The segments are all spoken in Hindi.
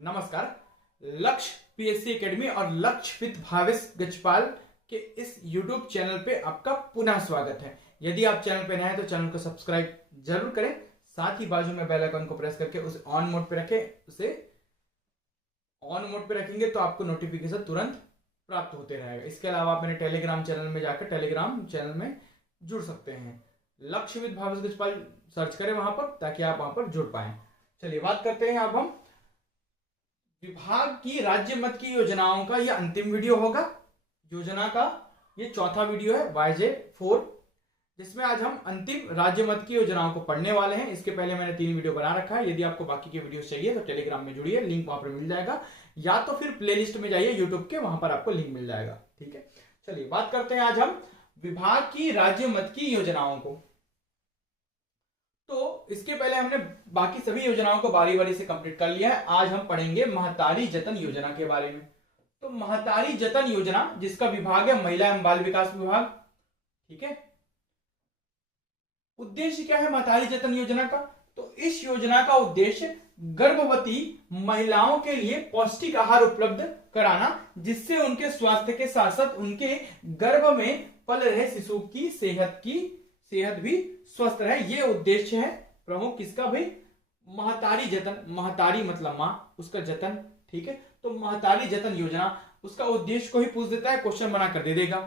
नमस्कार। लक्ष्य पीएससी एकेडमी और लक्ष्य विद भावेश गजपाल के इस YouTube चैनल पे आपका पुनः स्वागत है। यदि आप चैनल पे नए हैं तो चैनल को सब्सक्राइब जरूर करें, साथ ही बाजू में बेल आइकन को प्रेस करके उसे ऑन मोड पे रखें। उसे ऑन मोड पे रखेंगे तो आपको नोटिफिकेशन तुरंत प्राप्त होते रहेगा। इसके अलावा आप मेरे टेलीग्राम चैनल में जाकर टेलीग्राम चैनल में जुड़ सकते हैं। लक्ष्य विद भावेश गजपाल सर्च करें वहां पर, ताकि आप वहां पर जुड़ पाए। चलिए बात करते हैं अब हम विभाग की राज्य मत की योजनाओं का। यह अंतिम वीडियो होगा, योजना का ये चौथा वीडियो है YJ4, जिसमें आज हम अंतिम राज्य मत की योजनाओं को पढ़ने वाले हैं। इसके पहले मैंने 3 वीडियो बना रखा है। यदि आपको बाकी के वीडियो चाहिए तो टेलीग्राम में जुड़िए, लिंक वहां पर मिल जाएगा, या तो फिर प्लेलिस्ट में जाइए यूट्यूब के, वहां पर आपको लिंक मिल जाएगा। ठीक है, चलिए बात करते हैं आज हम विभाग की राज्य मत की योजनाओं को। तो इसके पहले हमने बाकी सभी योजनाओं को बारी बारी से कंप्लीट कर लिया है। आज हम पढ़ेंगे महतारी जतन योजना के बारे में। तो महतारी जतन योजना, जिसका विभाग है महिला एवं बाल विकास विभाग। ठीक है, उद्देश्य क्या है महतारी जतन योजना का? तो इस योजना का उद्देश्य गर्भवती महिलाओं के लिए पौष्टिक आहार उपलब्ध कराना, जिससे उनके स्वास्थ्य के साथ साथ उनके गर्भ में पल रहे शिशु की सेहत भी स्वस्थ रहे। ये उद्देश्य है प्रमुख किसका भाई? महतारी जतन। महतारी मतलब मां, उसका जतन। ठीक है, तो महतारी जतन योजना उसका उद्देश्य को ही पूछ देता है, क्वेश्चन बना कर दे देगा।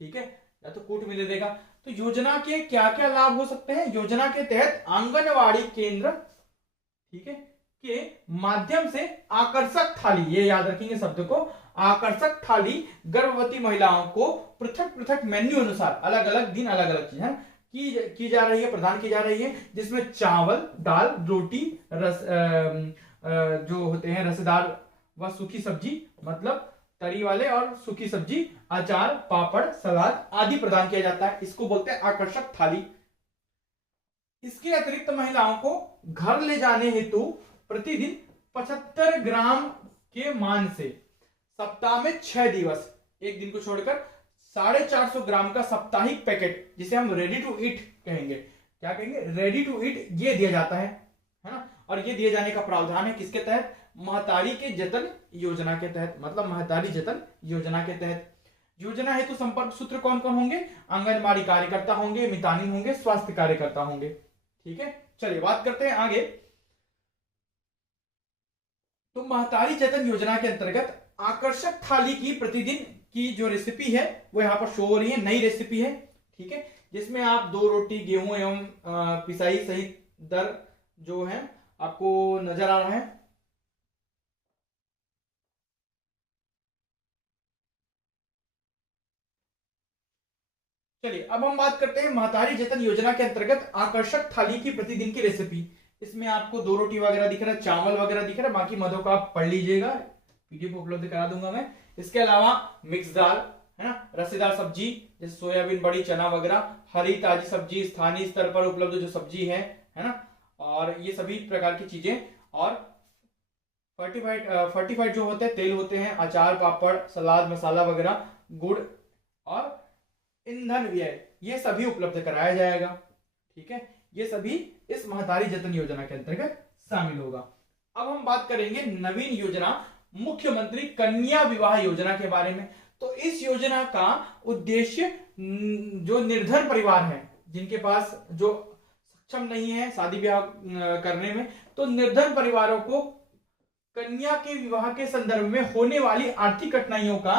ठीक है, या तो कूट में दे देगा। तो योजना के क्या क्या लाभ हो सकते हैं? योजना के तहत आंगनवाड़ी केंद्र, ठीक है, के माध्यम से आकर्षक थाली, ये याद रखेंगे शब्द को, आकर्षक थाली गर्भवती महिलाओं को पृथक पृथक मेन्यू अनुसार अलग अलग दिन अलग अलग चीजें की जा रही है, प्रदान की जा रही है, जिसमें चावल, दाल, रोटी, जो होते हैं रसदार व सूखी सब्जी, मतलब तरी वाले और सूखी सब्जी, अचार, पापड़, सलाद आदि प्रदान किया जाता है। इसको बोलते हैं आकर्षक थाली। इसके अतिरिक्त महिलाओं को घर ले जाने हेतु प्रतिदिन 75 ग्राम के मान से सप्ताह में 6 दिवस, एक दिन को छोड़कर 450 ग्राम का साप्ताहिक पैकेट, जिसे हम रेडी टू ईट कहेंगे। क्या कहेंगे? रेडी टू ईट, ये दिया जाता है ना। और ये दिए जाने का प्रावधान है किसके तहत? महतारी के जतन योजना के तहत, मतलब महतारी जतन योजना के तहत। योजना हेतु संपर्क सूत्र कौन कौन होंगे? आंगनबाड़ी कार्यकर्ता होंगे, मितानिन होंगे, स्वास्थ्य कार्यकर्ता होंगे। ठीक है, चलिए बात करते हैं आगे। तो महतारी जतन योजना के अंतर्गत आकर्षक थाली की प्रतिदिन की जो रेसिपी है वो यहाँ पर शो हो रही है, नई रेसिपी है। ठीक है, जिसमें आप 2 रोटी, गेहूं एवं पिसाई सहित दर जो है आपको नजर आ रहा है। चलिए अब हम बात करते हैं महतारी जतन योजना के अंतर्गत आकर्षक थाली की प्रतिदिन की रेसिपी। इसमें आपको 2 रोटी वगैरह दिख रहा है, चावल वगैरह दिख रहा है, बाकी मदों का आप पढ़ लीजिएगा, पीडीएफ उपलब्ध करा दूंगा मैं। इसके अलावा मिक्स दाल है ना, रसेदार सब्जी जैसे सोयाबीन, बड़ी, चना वगैरह, हरी ताजी सब्जी, स्थानीय स्तर पर उपलब्ध जो सब्जी है ना, और ये सभी प्रकार की चीजें, और फर्टिफाइड जो होते हैं तेल होते हैं, अचार, पापड़, सलाद, मसाला वगैरह, गुड़ और ईंधन व्यय, ये सभी उपलब्ध कराया जाएगा। ठीक है, ये सभी इस महतारी जतन योजना के अंतर्गत शामिल होगा। अब हम बात करेंगे नवीन योजना मुख्यमंत्री कन्या विवाह योजना के बारे में। तो इस योजना का उद्देश्य जो निर्धन परिवार है, जिनके पास जो सक्षम नहीं है शादी ब्याह करने में, तो निर्धन परिवारों को कन्या के विवाह के संदर्भ में होने वाली आर्थिक कठिनाइयों का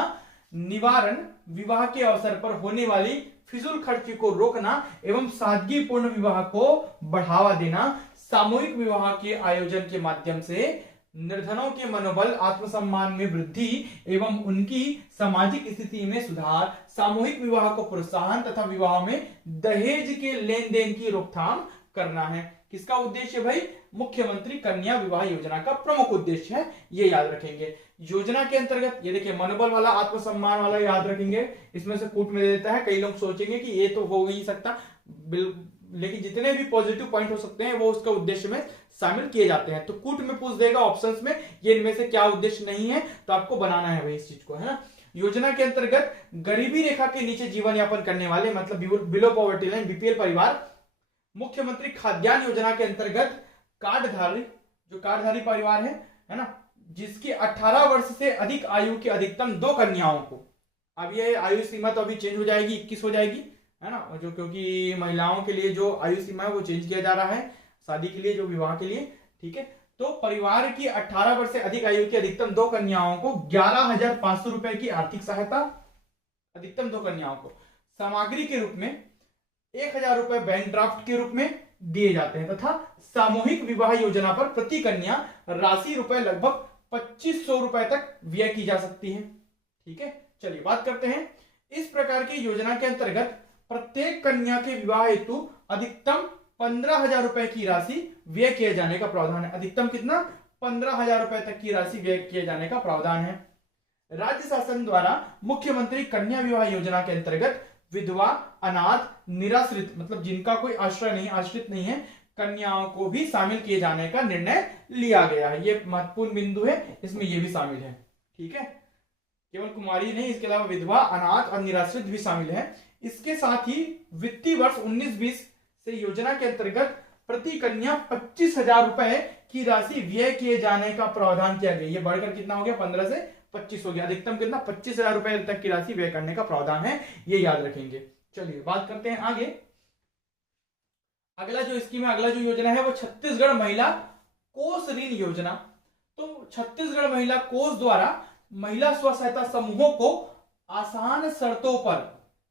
निवारण, विवाह के अवसर पर होने वाली फिजूल खर्ची को रोकना एवं सादगीपूर्ण विवाह को बढ़ावा देना, सामूहिक विवाह के आयोजन के माध्यम से निर्धनों के मनोबल, आत्मसम्मान में वृद्धि एवं उनकी सामाजिक स्थिति में सुधार, सामूहिक विवाह को प्रोत्साहन तथा विवाह में दहेज के लेन देन की रोकथाम करना है। किसका उद्देश्य भाई? मुख्यमंत्री कन्या विवाह योजना का प्रमुख उद्देश्य है, ये याद रखेंगे। योजना के अंतर्गत ये देखिए, मनोबल वाला, आत्मसम्मान वाला याद रखेंगे, इसमें से कूट में दे देता है। कई लोग सोचेंगे कि ये तो हो ही सकता, लेकिन जितने भी पॉजिटिव पॉइंट हो सकते हैं वो उसका उद्देश्य में शामिल किए जाते हैं। तो कूट में पूछ देगा ऑप्शंस में, ये इनमें से क्या उद्देश्य नहीं है, तो आपको बनाना है भाई इस चीज को, है ना। योजना के अंतर्गत गरीबी रेखा के नीचे जीवन यापन करने वाले, मतलब बिलो पॉवर्टी लाइन, बीपीएल परिवार, मुख्यमंत्री खाद्यान्न योजना के अंतर्गत कार्डधारी, जो कार्डधारी परिवार है ना, जिसकी 18 वर्ष से अधिक आयु की अधिकतम 2 कन्याओं को, अब ये आयु सीमा तो अभी चेंज हो जाएगी, 21 हो जाएगी, है ना, जो क्योंकि महिलाओं के लिए जो आयु सीमा है वो चेंज किया जा रहा है शादी के लिए, जो विवाह के लिए, ठीक है। तो परिवार की 18 वर्ष से अधिक आयु की अधिकतम 2 कन्याओं को 11,500 रुपए की आर्थिक सहायता, अधिकतम 2 कन्याओं को सामग्री के रूप में 1,000 रुपए बैंक ड्राफ्ट के रूप में दिए जाते हैं, तथा सामूहिक विवाह योजना पर प्रति कन्या राशि रुपए लगभग 2,500 रुपए तक व्यय की जा सकती है, ठीक है। चलिए बात करते हैं, इस प्रकार की योजना के अंतर्गत प्रत्येक कन्या के विवाह हेतु अधिकतम 15,000 रुपए की राशि व्यय किए जाने का प्रावधान है। अधिकतम कितना? 15,000 रुपए तक की राशि व्यय किए जाने का प्रावधान है। राज्य शासन द्वारा मुख्यमंत्री कन्या विवाह योजना के अंतर्गत विधवा, अनाथ, निराश्रित, मतलब जिनका कोई आश्रय नहीं, आश्रित नहीं है, कन्याओं को भी शामिल किए जाने का निर्णय लिया गया है। ये महत्वपूर्ण बिंदु है, इसमें ये भी शामिल है, ठीक है। केवल कुमारी नहीं, इसके अलावा विधवा, अनाथ और निराश्रित भी शामिल है। इसके साथ ही वित्तीय वर्ष 19-20 से योजना के अंतर्गत प्रति कन्या 25,000 रुपए की राशि व्यय किए जाने का प्रावधान किया गया। ये बढ़कर कितना हो गया? 15 से 25 हो गया। अधिकतम कितना? 25,000 रुपए तक की राशि व्यय करने का प्रावधान है, ये याद रखेंगे। चलिए बात करते हैं आगे। अगला जो स्कीम है, अगला जो योजना है वो छत्तीसगढ़ महिला कोष ऋण योजना। तो छत्तीसगढ़ महिला कोष द्वारा महिला स्व सहायता समूहों को आसान शर्तों पर,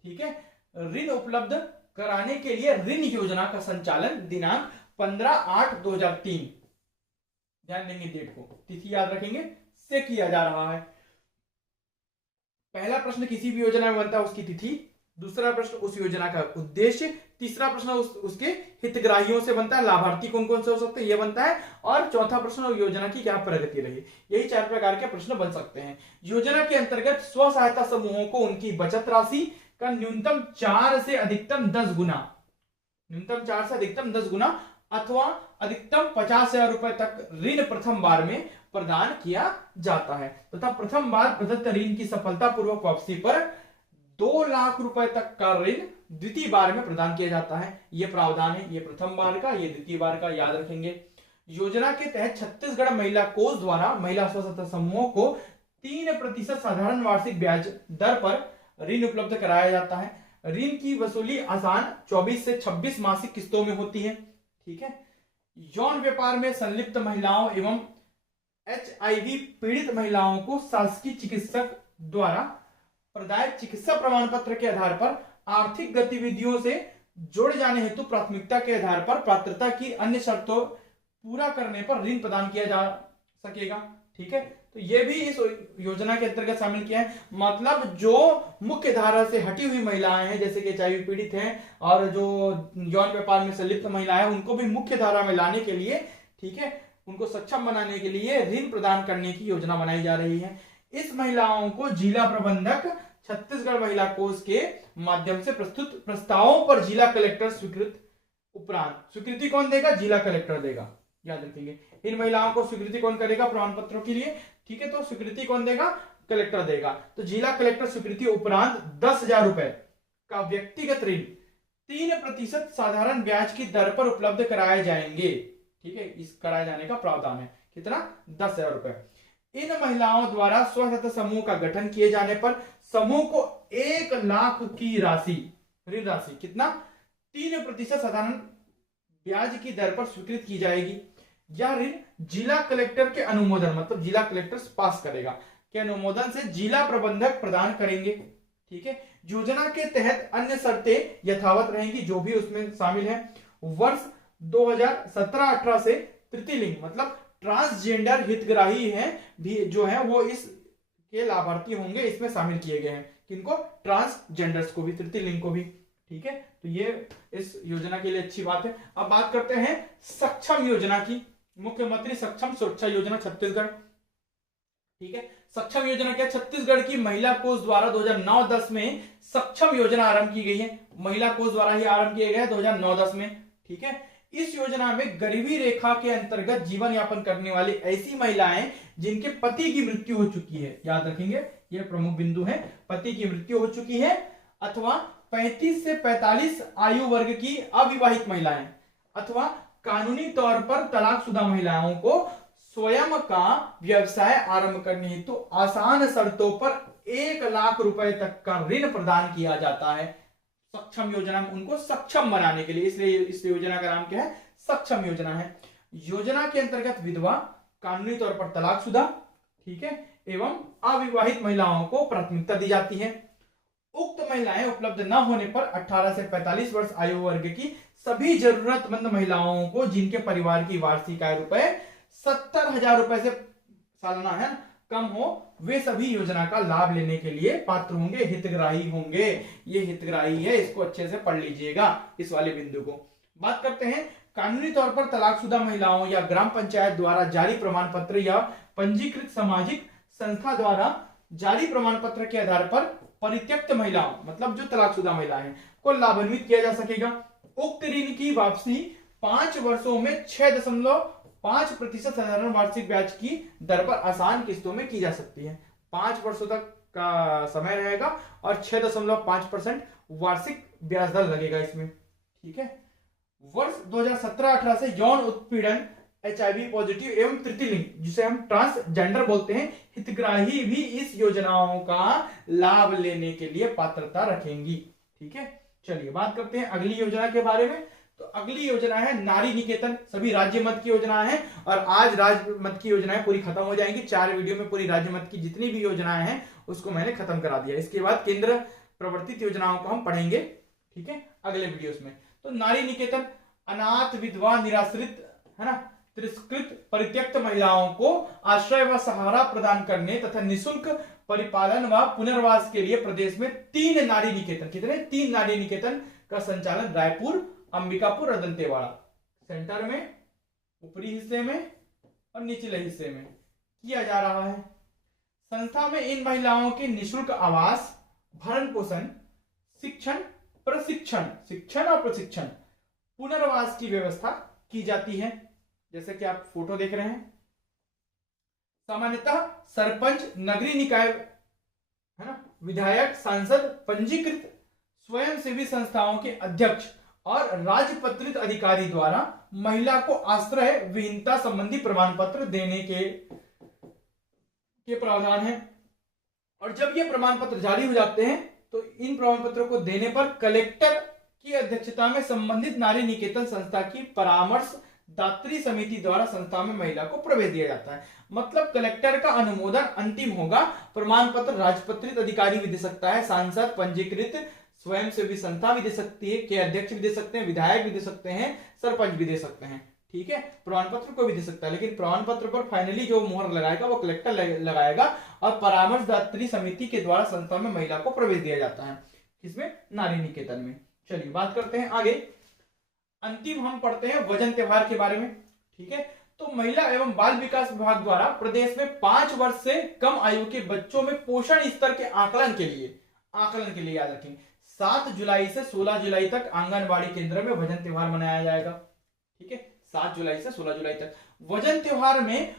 ठीक है, ऋण उपलब्ध कराने के लिए ऋण योजना का संचालन दिनांक 15/8/2003, ध्यान देंगे डेट को, तिथि याद रखेंगे, से किया जा रहा है। पहला प्रश्न किसी भी योजना में बनता है उसकी तिथि, दूसरा प्रश्न उस योजना का उद्देश्य, तीसरा प्रश्न उसके हितग्राहियों से बनता है, लाभार्थी कौन कौन से हो सकते हैं ये बनता है, और चौथा प्रश्न योजना की क्या प्रगति रही। यही 4 प्रकार के प्रश्न बन सकते हैं। योजना के अंतर्गत स्व सहायता समूहों को उनकी बचत राशि का न्यूनतम 4 से अधिकतम 10 गुना, न्यूनतम 4 से अधिकतम 10 गुना अथवा अधिकतम 50,000 रुपए तक ऋण प्रथम बार में प्रदान किया जाता है, तथा प्रथम बार प्रदत्त ऋण की सफलतापूर्वक वापसी पर 2 लाख रुपए तक का ऋण द्वितीय बार में प्रदान किया जाता है। यह प्रावधान है, ये प्रथम बार का, ये द्वितीय बार का, याद रखेंगे। योजना के तहत छत्तीसगढ़ महिला कोष द्वारा महिला स्व सहायता समूहों को 3% साधारण वार्षिक ब्याज दर पर ऋण उपलब्ध कराया जाता है। ऋण की वसूली आसान 24 से 26 मासिक किस्तों में होती है, ठीक है। यौन व्यापार में संलिप्त महिलाओं एवं HIV पीड़ित महिलाओं को शासकीय चिकित्सक द्वारा प्रदायित चिकित्सा प्रमाण पत्र के आधार पर आर्थिक गतिविधियों से जोड़े जाने हेतु प्राथमिकता के आधार पर पात्रता की अन्य शर्तों पूरा करने पर ऋण प्रदान किया जा सकेगा, ठीक है। तो ये भी इस योजना के अंतर्गत शामिल किया है। मतलब जो मुख्य धारा से हटी हुई महिलाएं हैं, जैसे कि HIV पीड़ित हैं और जो यौन व्यापार में संलिप्त महिलाएं हैं, उनको भी मुख्य धारा में लाने के लिए, ठीक है, उनको सक्षम बनाने के लिए ऋण प्रदान करने की योजना बनाई जा रही है। इस महिलाओं को जिला प्रबंधक छत्तीसगढ़ महिला कोष के माध्यम से प्रस्तुत प्रस्तावों पर जिला कलेक्टर उपरांत स्वीकृति कौन देगा? जिला कलेक्टर देगा, याद रखेंगे। इन महिलाओं को स्वीकृति कौन करेगा? प्रमाण पत्रों के लिए, ठीक है। तो स्वीकृति कौन देगा? कलेक्टर देगा। तो जिला कलेक्टर स्वीकृति उपरांत 10,000 रुपए का व्यक्तिगत ऋण 3% साधारण ब्याज की दर पर उपलब्ध कराए जाएंगे, ठीक है। इस कराए जाने का प्रावधान है। कितना? 10,000 रुपए। इन महिलाओं द्वारा स्व सहायता समूह का गठन किए जाने पर समूह को 1 लाख की राशि, ऋण राशि कितना? 3% साधारण ब्याज की दर पर स्वीकृत की जाएगी। यह ऋण जिला कलेक्टर के अनुमोदन, मतलब जिला कलेक्टर पास करेगा, के अनुमोदन से जिला प्रबंधक प्रदान करेंगे, ठीक है। योजना के तहत अन्य शर्तें यथावत रहेंगी जो भी उसमें शामिल है। वर्ष 2017-18 से तृतीय लिंग, मतलब ट्रांसजेंडर हितग्राही हैं भी जो है वो इस के लाभार्थी होंगे, इसमें शामिल किए गए हैं। किनको? ट्रांसजेंडर्स को भी, तृतीय लिंग को भी, ठीक है। तो ये इस योजना के लिए अच्छी बात है। अब बात करते हैं सक्षम योजना की। मुख्यमंत्री सक्षम सुरक्षा योजना छत्तीसगढ़, ठीक है। सक्षम योजना क्या? छत्तीसगढ़ की महिला कोष द्वारा 2009-10 में सक्षम योजना आरंभ की गई है। महिला कोष द्वारा ही आरंभ किया गया 2009-10 में, ठीक है। इस योजना में गरीबी रेखा के अंतर्गत जीवन यापन करने वाली ऐसी महिलाएं जिनके पति की मृत्यु हो चुकी है, याद रखेंगे, यह प्रमुख बिंदु है, पति की मृत्यु हो चुकी है, अथवा 35 से 45 आयु वर्ग की अविवाहित महिलाएं, अथवा कानूनी तौर पर तलाकशुदा महिलाओं को स्वयं का व्यवसाय आरंभ करने हेतु आसान शर्तों पर 1 लाख रुपए तक का ऋण प्रदान किया जाता है। सक्षम योजना में उनको सक्षम बनाने के लिए, इसलिए इस योजना का नाम क्या है, सक्षम योजना है। योजना के अंतर्गत विधवा, कानूनी तौर पर तलाकशुदा, ठीक है, एवं अविवाहित महिलाओं को प्राथमिकता दी जाती है। उक्त महिलाएं उपलब्ध न होने पर 18 से 45 वर्ष आयु वर्ग की सभी जरूरतमंद महिलाओं को जिनके परिवार की वार्षिक आय रुपए 70,000 रुपए से सालाना है कम हो, वे सभी योजना का लाभ लेने के लिए पात्र होंगे, हितग्राही होंगे। ये हितग्राही है, इसको अच्छे से पढ़ लीजिएगा इस वाले बिंदु को। बात करते हैं कानूनी तौर पर तलाकशुदा महिलाओं या ग्राम पंचायत द्वारा जारी प्रमाण पत्र या पंजीकृत सामाजिक संस्था द्वारा जारी प्रमाण पत्र के आधार पर परित्यक्त महिलाओं, मतलब जो तलाकशुदा महिला है, को लाभान्वित किया जा सकेगा। उक्त ऋण की वापसी 5 वर्षों में 6.5% साधारण वार्षिक ब्याज की दर पर आसान किस्तों में की जा सकती है। 5 वर्षों तक का समय रहेगा और 6.5% वार्षिक ब्याज दर लगेगा इसमें, ठीक है। वर्ष 2017-18 से यौन उत्पीड़न, HIV पॉजिटिव एवं तृतीय लिंग, जिसे हम ट्रांसजेंडर बोलते हैं, हितग्राही भी इस योजनाओं का लाभ लेने के लिए पात्रता रखेंगी, ठीक है। चलिए बात करते हैं अगली योजना के बारे में। तो अगली योजना है नारी निकेतन। सभी राज्य मत की योजना है और आज राज्य मत की योजनाएं पूरी खत्म हो जाएंगी। 4 वीडियो में पूरी राज्य मत की जितनी भी योजनाएं हैं उसको मैंने खत्म करा दिया। इसके बाद केंद्र प्रवर्तित योजनाओं को हम पढ़ेंगे, ठीक है, अगले वीडियोस में। तो नारी निकेतन अनाथ, विधवा, निराश्रित, है ना, तिरस्कृत, परित्यक्त महिलाओं को आश्रय व सहारा प्रदान करने तथा निःशुल्क परिपालन व पुनर्वास के लिए प्रदेश में 3 नारी निकेतन, कितने, 3 नारी निकेतन का संचालन रायपुर, अंबिकापुर और दंतेवाड़ा, सेंटर में, ऊपरी हिस्से में और निचले हिस्से में किया जा रहा है। संस्था में इन महिलाओं के निःशुल्क आवास, भरण पोषण, शिक्षण और प्रशिक्षण, पुनर्वास की व्यवस्था की जाती है। जैसे कि आप फोटो देख रहे हैं। सामान्यतः सरपंच, नगरीय निकाय, है ना, विधायक, सांसद, पंजीकृत स्वयंसेवी संस्थाओं के अध्यक्ष और राजपत्रित अधिकारी द्वारा महिला को आश्रय विहीनता संबंधी प्रमाण पत्र देने के प्रावधान है। और जब ये प्रमाण पत्र जारी हो जाते हैं तो इन प्रमाण पत्रों को देने पर कलेक्टर की अध्यक्षता में संबंधित नारी निकेतन संस्था की परामर्श दात्री समिति द्वारा संस्था में महिला को प्रवेश दिया जाता है। मतलब कलेक्टर का अनुमोदन अंतिम होगा। प्रमाण पत्र राजपत्रित अधिकारी भी दे सकता है, सांसद, पंजीकृत स्वयंसेवी संस्था भी दे सकती है, के अध्यक्ष भी दे सकते हैं, विधायक भी दे सकते हैं, सरपंच भी दे सकते हैं, ठीक है। प्रमाण पत्र को भी दे सकता है, लेकिन प्रमाण पत्र पर फाइनली जो मोहर लगाएगा वो कलेक्टर लगाएगा और परामर्शदात्री समिति के द्वारा संस्था में महिला को प्रवेश दिया जाता है। किसमें, नारी निकेतन में। चलिए बात करते हैं आगे। अंतिम हम पढ़ते हैं वजन त्योहार के बारे में, ठीक है। तो महिला एवं बाल विकास विभाग द्वारा प्रदेश में 5 वर्ष से कम आयु के बच्चों में पोषण स्तर के आकलन के लिए याद रखेंगे 7 जुलाई से 16 जुलाई तक आंगनबाड़ी केंद्र में वजन त्योहार मनाया जाएगा, ठीक है। 7 जुलाई से 16 जुलाई तक वजन त्योहार में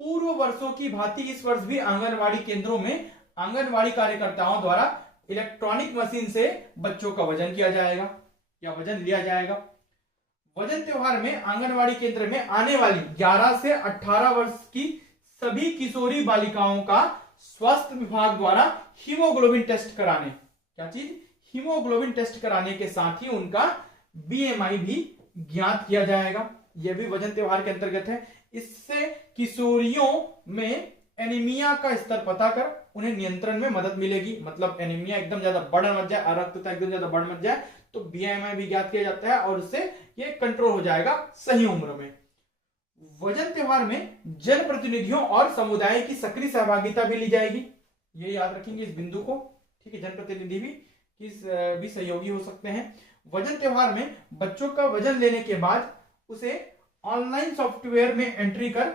पूर्व वर्षों की भांति इस वर्ष भी आंगनबाड़ी केंद्रों में आंगनबाड़ी कार्यकर्ताओं द्वारा इलेक्ट्रॉनिक मशीन से बच्चों का वजन किया जाएगा या वजन लिया जाएगा। वजन त्योहार में आंगनबाड़ी केंद्र में आने वाली 11 से 18 वर्ष की सभी किशोरी बालिकाओं का स्वास्थ्य विभाग द्वारा हीमोग्लोबिन टेस्ट कराने, क्या चीज, हीमोग्लोबिन टेस्ट कराने के साथ ही उनका BMI भी ज्ञात किया जाएगा। यह भी वजन त्योहार के अंतर्गत है। इससे किशोरियों में एनीमिया का स्तर पता कर उन्हें नियंत्रण में मदद मिलेगी। मतलब एनीमिया एकदम ज्यादा बढ़ मत जाए, अरक्तता एकदम ज्यादा बढ़ मत जाए, तो BMI भी ज्ञात किया जाता है और उससे ये कंट्रोल हो जाएगा सही उम्र में। वजन त्योहार में जनप्रतिनिधियों और समुदाय की सक्रिय सहभागिता भी ली जाएगी, ये याद रखेंगे इस बिंदु को, ठीक है। जनप्रतिनिधि भी सहयोगी हो सकते हैं। वजन त्योहार में बच्चों का वजन लेने के बाद उसे ऑनलाइन सॉफ्टवेयर में एंट्री कर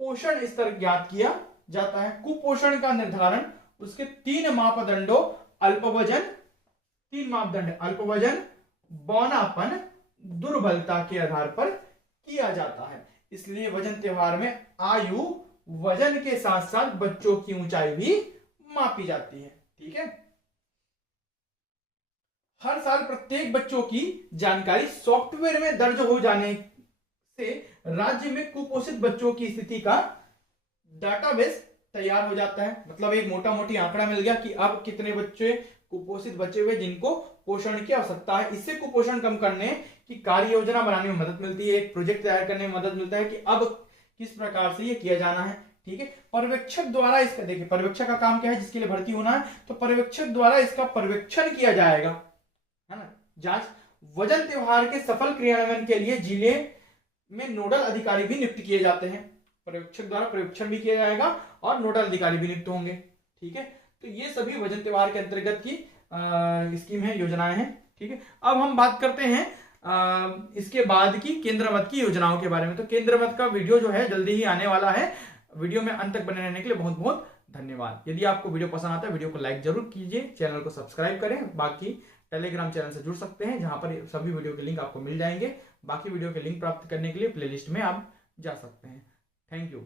पोषण स्तर ज्ञात किया जाता है। कुपोषण का निर्धारण उसके 3 मापदंडों अल्पवजन, 3 मापदंड अल्पवजन, बौनापन, दुर्बलता के आधार पर किया जाता है। इसलिए वजन त्योहार में आयु, वजन के साथ साथ बच्चों की ऊंचाई भी मापी जाती है, ठीक है। हर साल प्रत्येक बच्चों की जानकारी सॉफ्टवेयर में दर्ज हो जाने से राज्य में कुपोषित बच्चों की स्थिति का डाटाबेस तैयार हो जाता है। मतलब एक मोटा मोटी आंकड़ा मिल गया कि अब कितने बच्चे कुपोषित बचे हुए जिनको पोषण की आवश्यकता है। इससे कुपोषण कम करने की कार्य योजना बनाने में मदद मिलती है, एक प्रोजेक्ट तैयार करने में मदद मिलता है कि अब किस प्रकार से ये किया जाना है। ठीक है, पर्यवेक्षक द्वारा इसका, देखिए पर्यवेक्षक का काम क्या है, जिसके लिए भर्ती होना है तो पर्यवेक्षक द्वारा इसका पर्यवेक्षण किया जाएगा, है ना। जांच, वजन त्योहार के सफल क्रियान्वयन के लिए जिले में नोडल अधिकारी भी नियुक्त किए जाते हैं। पर्यवेक्षक द्वारा पर्यवेक्षण भी किया जाएगा और नोडल अधिकारी भी नियुक्त होंगे। ठीक है, तो ये सभी वजन त्योहार के अंतर्गत की स्कीम है, योजनाएं हैं। ठीक है, अब हम बात करते हैं इसके बाद की केंद्र मद की योजनाओं के बारे में। तो केंद्र मद का वीडियो जो है जल्दी ही आने वाला है। वीडियो में अंत तक बने रहने के लिए बहुत बहुत धन्यवाद। यदि आपको वीडियो पसंद आता है वीडियो को लाइक जरूर कीजिए, चैनल को सब्सक्राइब करें। बाकी टेलीग्राम चैनल से जुड़ सकते हैं जहां पर सभी वीडियो के लिंक आपको मिल जाएंगे। बाकी वीडियो के लिंक प्राप्त करने के लिए प्लेलिस्ट में आप जा सकते हैं। Thank you.